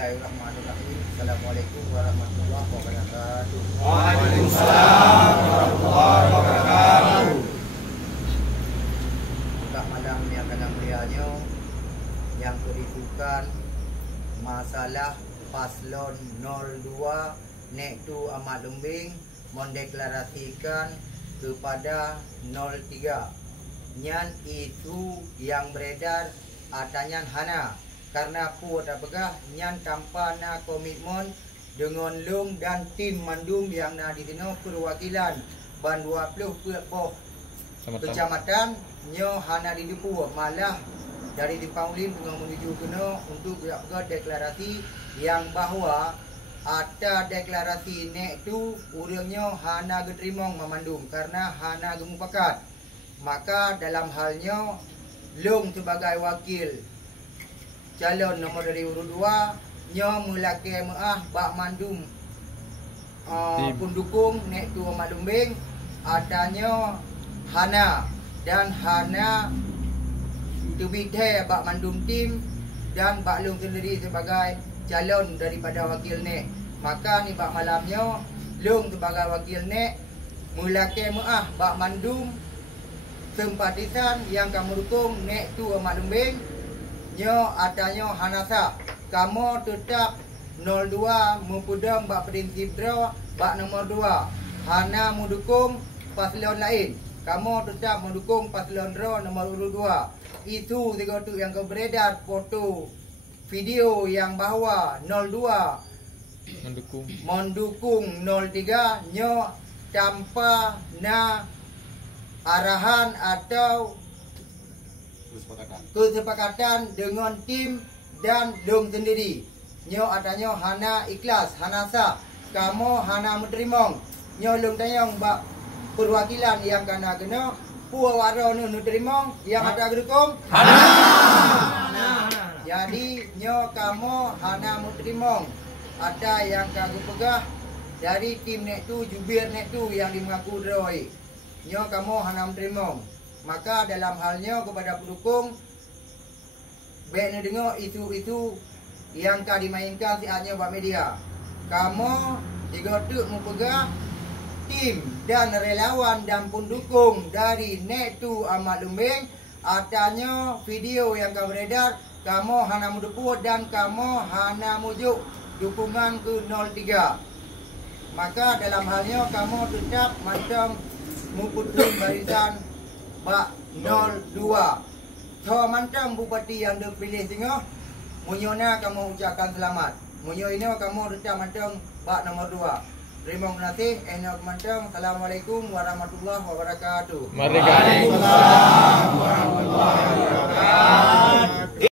Bismillahirrahmanirrahim. Assalamualaikum warahmatullahi wabarakatuh. Waalaikumsalam warahmatullahi wabarakatuh. Buka malam yang akan mulianya, yang beritukan masalah paslon 02 Nek Tu Ahmad Lumbing mendeklarasikan kepada 03. Nyan itu yang beredar atanyan hana karena pu ada begah nyan tanpa na komitmen dengan lung dan tim mandum yang na di sini perwakilan ban 20 pelboh kecamatan nyo hana di depu malah dari Timpang Ulin dengan menuju kena untuk berapa deklarasi yang bahawa ada deklarasi nek tu urangnya hana geterimong memandum karena hana gemupakat. Maka dalam halnya lung sebagai wakil calon nombor dari urut 2 nyo mulake maah bak mandum pendukung nek tu Ahmad Lumbing adanya hana dan hana tubithe bak mandum tim dan bak lung sendiri sebagai calon daripada wakil nek. Maka ni bak malamnya lung sebagai wakil nek mulake maah bak mandum simpatisan yang kamu dukung nek tu Ahmad Lumbing nyo adanya hanasa kamu tetap 02 mempudam bak prinsip draw bak nomor 2 hana mendukung paslon lain kamu tetap mendukung paslon draw nomor urut 2 itu tiga tu yang beredar foto video yang bahawa 02 mendukung 03 nyo tanpa na arahan atau kesepakatan dengan tim dan lung sendiri. Nyo adanya hana ikhlas, hana sah. Kamu hana menerimong. Nyo lung tayang bak perwakilan yang kena puwa waro nu menerimong yang ada gedukung hana. Jadi nyo kamu hana menerimong. Ada yang kagum pegah dari tim nek tu jubir nek tu yang dimengaku droi. Nyo kamu hana menerimong. Maka dalam halnya kepada pendukung baiknya dengar itu yang kau dimainkan sihatnya buat media. Kamu jika tu mempegang tim dan relawan dan pendukung dari Nek Tu Ahmad Lumbing adanya video yang kau beredar kamu hana mendukung dan kamu hana mujuk dukungan ke 03. Maka dalam halnya kamu tetap macam mempunyai barisan bak 02. So macam bupati yang dipilih tengah munyona kamu ucapkan selamat. Munyo ini kamu tetap macam bak nomor 2. Terima kasih. Enak macam. Assalamualaikum warahmatullahi wabarakatuh. Waalaikumsalam.